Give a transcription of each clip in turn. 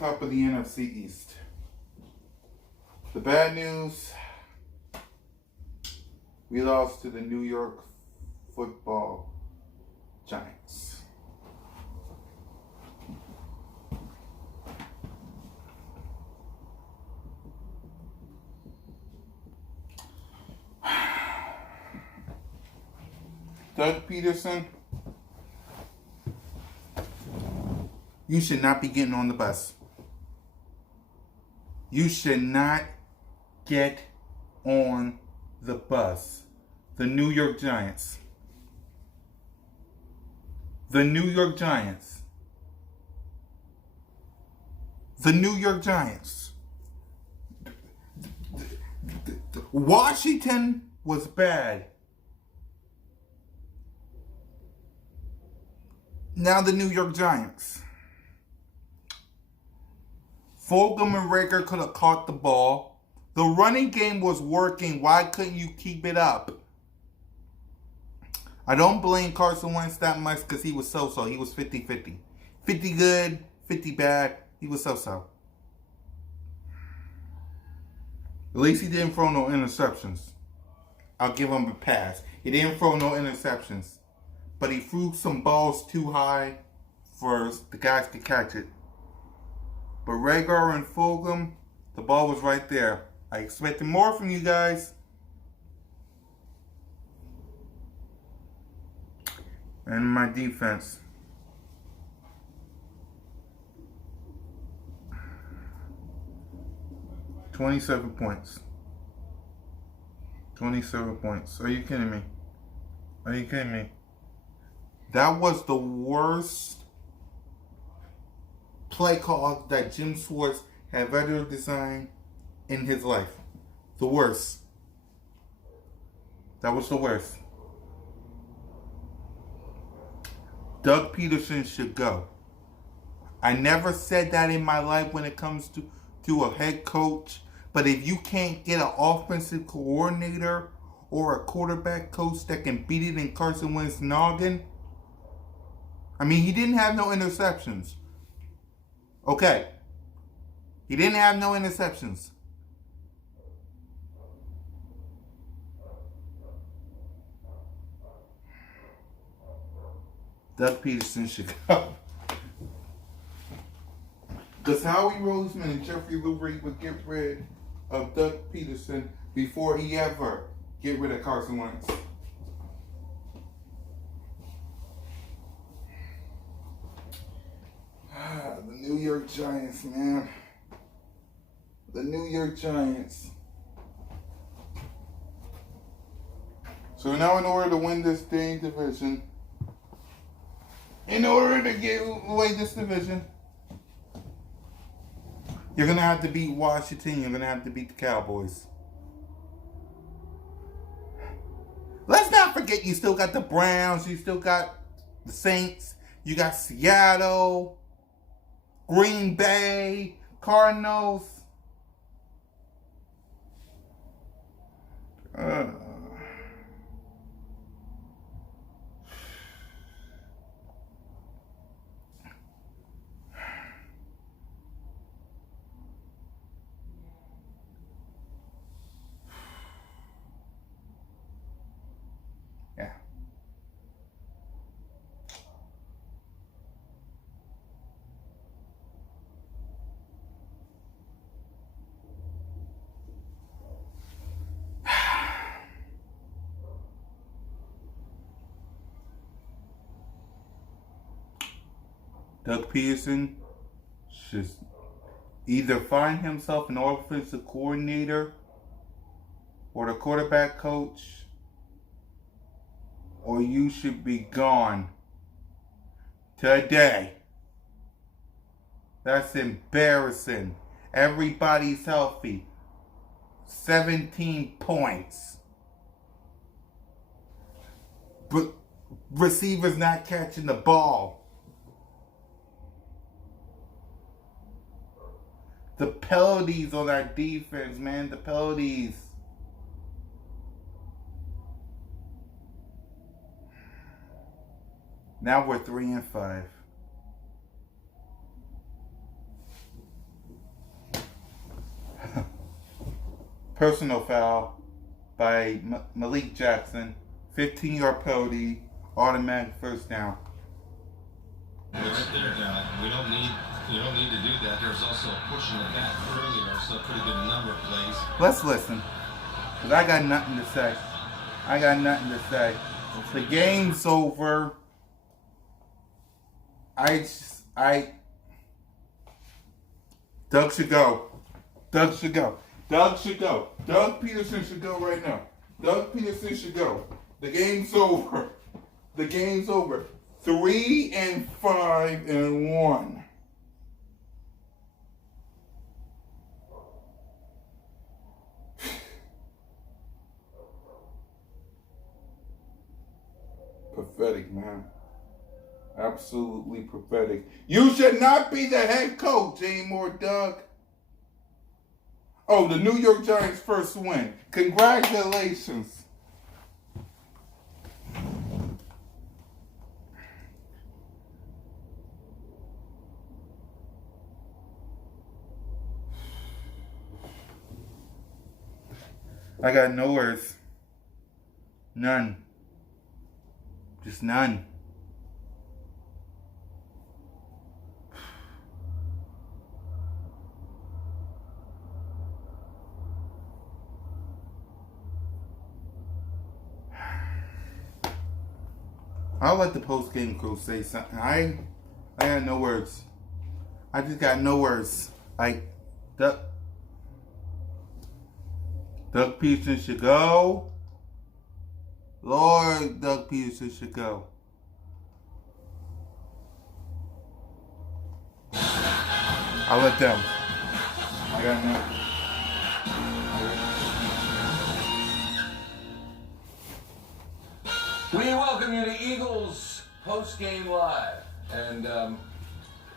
top of the NFC East. The bad news, we lost to the New York Football Giants. Doug Peterson, you should not be getting on the bus. You should not get on the bus. The New York Giants. The New York Giants. The New York Giants. Washington was bad. Now the New York Giants. Fulgham and Rager could have caught the ball. The running game was working. Why couldn't you keep it up? I don't blame Carson Wentz that much because he was so-so. He was 50-50. 50 good, 50 bad. He was so-so. At least he didn't throw no interceptions. I'll give him a pass. He didn't throw no interceptions. But he threw some balls too high for the guys to catch it. But Rager and Fulgham, the ball was right there. I expected more from you guys. And my defense. $27 points. 27 points. Are you kidding me? Are you kidding me? That was the worst play call that Jim Schwartz have ever designed in his life. The worst. That was the worst. Doug Peterson should go. I never said that in my life when it comes to a head coach. But if you can't get an offensive coordinator or a quarterback coach that can beat it in Carson Wentz's noggin, I mean, he didn't have no interceptions. Okay. He didn't have no interceptions. Doug Peterson should go. Because Howie Roseman and Jeffrey Lurie would get rid of Doug Peterson before he ever get rid of Carson Wentz. The New York Giants, man. The New York Giants. So now in order to win this dang division, in order to get away this division, you're going to have to beat Washington. You're going to have to beat the Cowboys. Let's not forget you still got the Browns. You still got the Saints. You got Seattle, Green Bay, Cardinals. Yeah. Doug Peterson should either find himself an offensive coordinator or the quarterback coach, or you should be gone today. That's embarrassing. Everybody's healthy. 17 points. But receivers not catching the ball. The penalties on our defense, man. The penalties. Now we're 3-5. Personal foul by Malik Jackson. 15-yard penalty. Automatic first down. Right there, John. You don't need to do that. There's also a pushing the back earlier, so it could have been a number of plays. Let's listen. Because I got nothing to say. The game's over. Doug should go. Doug Peterson should go right now. Doug Peterson should go. The game's over. 3-5-1. Pathetic, man. Absolutely pathetic. You should not be the head coach anymore, Doug. Oh, the New York Giants' first win. Congratulations. I got no words. None. Just none. I'll let the post-game crew say something. I got no words. I just got no words. Like, Doug Peterson should go. Lord, Doug Peterson should go. I'll let them. I got no. We welcome you to Eagles Postgame Live. And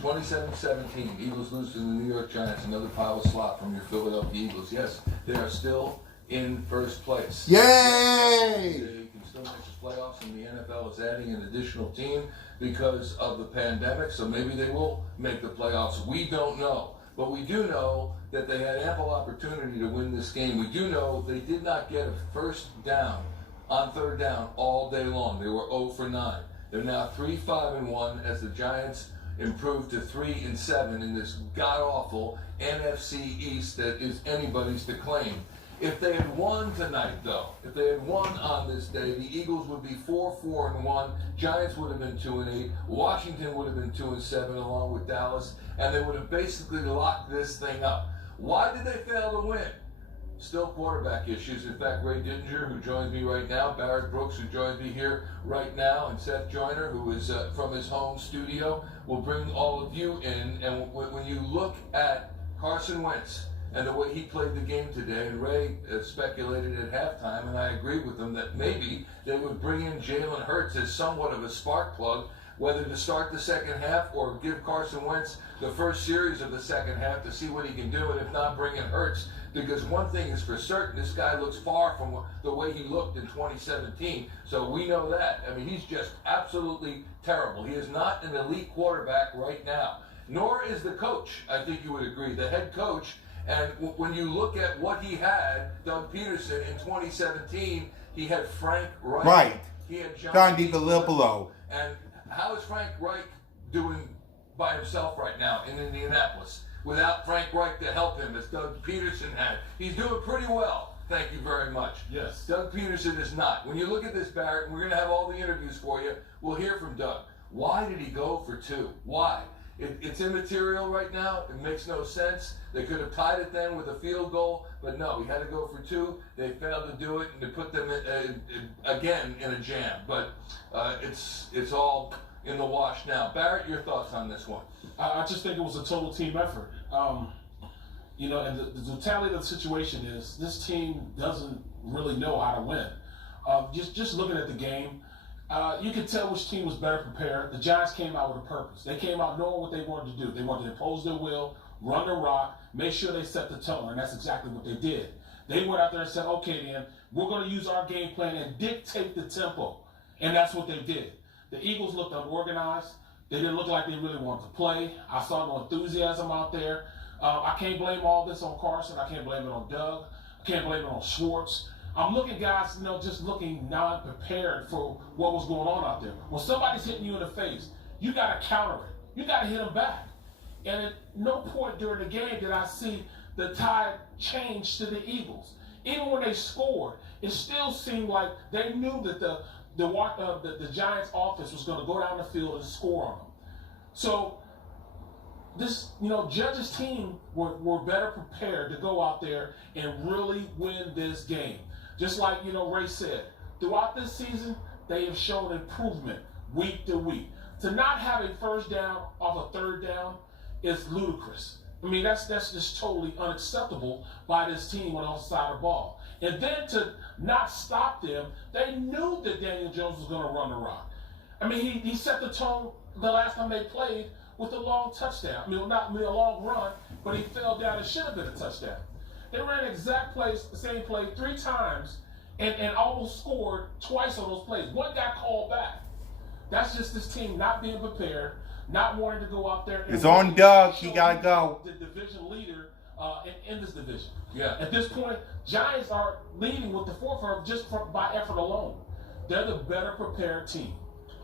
27-17, Eagles lose to the New York Giants. Another power slot from your Philadelphia Eagles. Yes, they are still in first place. Yay! They can still make the playoffs, and the NFL is adding an additional team because of the pandemic, so maybe they will make the playoffs. We don't know. But we do know that they had ample opportunity to win this game. We do know they did not get a first down on third down all day long. They were 0 for 9. They're now 3-5-1 as the Giants improved to 3-7 in this god-awful NFC East that is anybody's to claim. If they had won tonight, though, if they had won on this day, the Eagles would be 4-4-1. Giants would have been 2-8. Washington would have been 2-7 along with Dallas, and they would have basically locked this thing up. Why did they fail to win? Still quarterback issues. In fact, Ray Dittinger, who joins me right now, Barrett Brooks, who joins me here right now, and Seth Joyner, who is from his home studio, will bring all of you in. And when you look at Carson Wentz and the way he played the game today, and Ray speculated at halftime, and I agree with him, that maybe they would bring in Jalen Hurts as somewhat of a spark plug, whether to start the second half or give Carson Wentz the first series of the second half to see what he can do, and if not, bring in Hurts. Because one thing is for certain, this guy looks far from the way he looked in 2017. So we know that. I mean, he's just absolutely terrible. He is not an elite quarterback right now. Nor is the coach. I think you would agree. The head coach, and when you look at what he had, Doug Peterson, in 2017, he had Frank Reich. Right. He had John DiFilippo. And how is Frank Reich doing by himself right now in Indianapolis? Without Frank Reich to help him, as Doug Peterson had. He's doing pretty well. Thank you very much. Yes. Doug Peterson is not. When you look at this, Barrett, and we're going to have all the interviews for you, we'll hear from Doug. Why did he go for 2? Why? It's immaterial right now. It makes no sense. They could have tied it then with a field goal, but no, he had to go for 2. They failed to do it, and to put them again in a jam. But it's all in the wash now. Barrett, your thoughts on this one? I just think it was a total team effort. And the totality of the situation is this team doesn't really know how to win. Just looking at the game, you could tell which team was better prepared. The Giants came out with a purpose. They came out knowing what they wanted to do. They wanted to impose their will, run the rock, make sure they set the tone, and that's exactly what they did. They went out there and said, okay, then, we're going to use our game plan and dictate the tempo, and that's what they did. The Eagles looked unorganized. They didn't look like they really wanted to play. I saw no enthusiasm out there. I can't blame all this on Carson. I can't blame it on Doug. I can't blame it on Schwartz. I'm looking, guys, just looking non-prepared for what was going on out there. When somebody's hitting you in the face, you got to counter it. You got to hit them back. And at no point during the game did I see the tide change to the Eagles. Even when they scored, it still seemed like they knew that the Giants' offense was going to go down the field and score on them. So this, Judge's team were better prepared to go out there and really win this game. Just like, Ray said, throughout this season, they have shown improvement week to week. To not have a first down off a third down is ludicrous. I mean, that's just totally unacceptable by this team on the side of the ball. And then to not stop them, they knew that Daniel Jones was going to run the rock. I mean, he set the tone the last time they played with a long touchdown. Not a long run, but he fell down. It should have been a touchdown. They ran the same play 3 times and almost scored twice on those plays. One got called back. That's just this team not being prepared, not wanting to go out there. And it's on Doug. He got to go. The division leader in this division. Yeah. At this point, Giants are leading with the forefront just by effort alone. They're the better prepared team.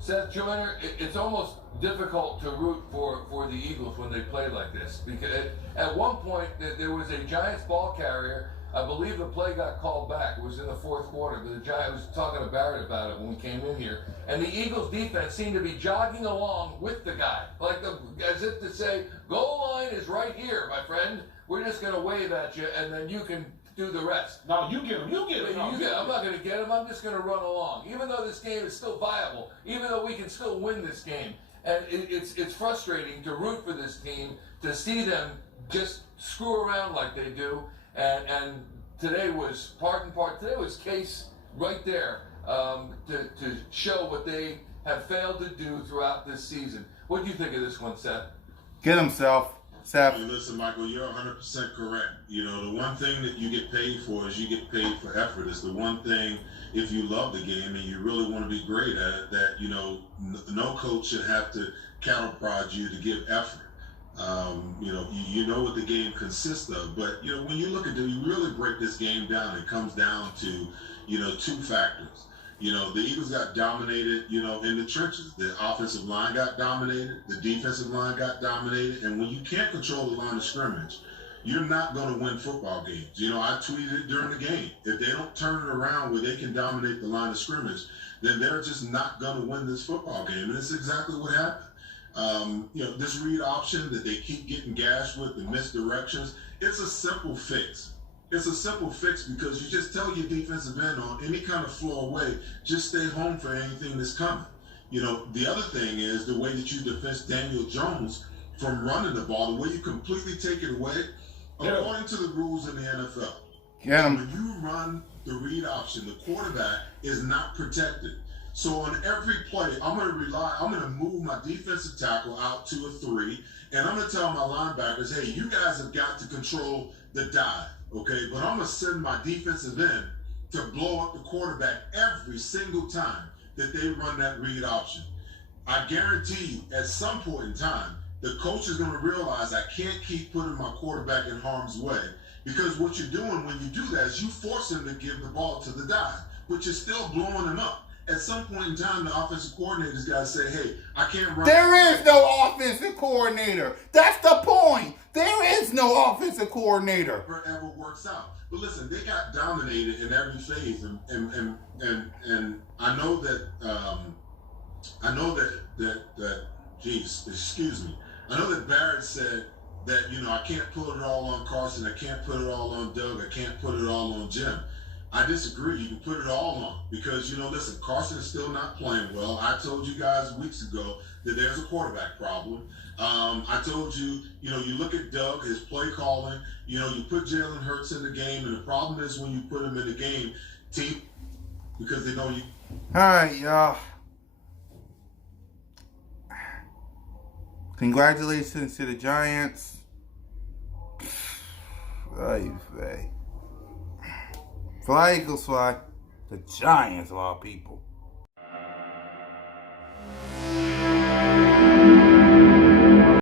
Seth Joyner, it's almost difficult to root for the Eagles when they play like this, because at one point there was a Giants ball carrier. I believe the play got called back. It was in the fourth quarter, but the Giants was talking to Barrett about it when we came in here, and the Eagles defense seemed to be jogging along with the guy, as if to say, goal line is right here, my friend. We're just going to wave at you, and then you can do the rest. No, you get him. You get him. I'm not going to get him. I'm just going to run along. Even though this game is still viable, even though we can still win this game. And it's frustrating to root for this team, to see them just screw around like they do. And today was part and part. Today was case right there to show what they have failed to do throughout this season. What do you think of this one, Seth? Get himself. Seth. Hey, listen, Michael, you're 100% correct. The one thing that you get paid for is you get paid for effort. It's the one thing, if you love the game and you really want to be great at it, that, no coach should have to cattle prod you to give effort. You know what the game consists of, but, when you look at it, you really break this game down, it comes down to, 2 factors. The Eagles got dominated, in the trenches. The offensive line got dominated. The defensive line got dominated. And when you can't control the line of scrimmage, you're not going to win football games. I tweeted it during the game. If they don't turn it around where they can dominate the line of scrimmage, then they're just not going to win this football game. And it's exactly what happened. This read option that they keep getting gashed with, the misdirections, it's a simple fix. It's a simple fix because you just tell your defensive end on any kind of flow away, just stay home for anything that's coming. The other thing is the way that you defend Daniel Jones from running the ball, the way you completely take it away, according to the rules in the NFL. When you run the read option, the quarterback is not protected. So on every play, I'm going to move my defensive tackle out to a 3, and I'm going to tell my linebackers, hey, you guys have got to control the dive. Okay, but I'm going to send my defensive end to blow up the quarterback every single time that they run that read option. I guarantee you, at some point in time, the coach is going to realize I can't keep putting my quarterback in harm's way, because what you're doing when you do that is you force him to give the ball to the dive, but you're still blowing him up. At some point in time, the offensive coordinator's got to say, hey, I can't run. There is no offensive coordinator. That's the point. There is no offensive coordinator. Ever works out. But listen, they got dominated in every phase, and I know that I know that Barrett said that I can't put it all on Carson, I can't put it all on Doug, I can't put it all on Jim. I disagree. You can put it all on because, listen, Carson is still not playing well. I told you guys weeks ago that there's a quarterback problem. I told you, you look at Doug, his play calling, you put Jalen Hurts in the game, and the problem is when you put him in the game, team, because they know you. All right, y'all. Congratulations to the Giants. Fly, Eagles, fly. The Giants, of all people.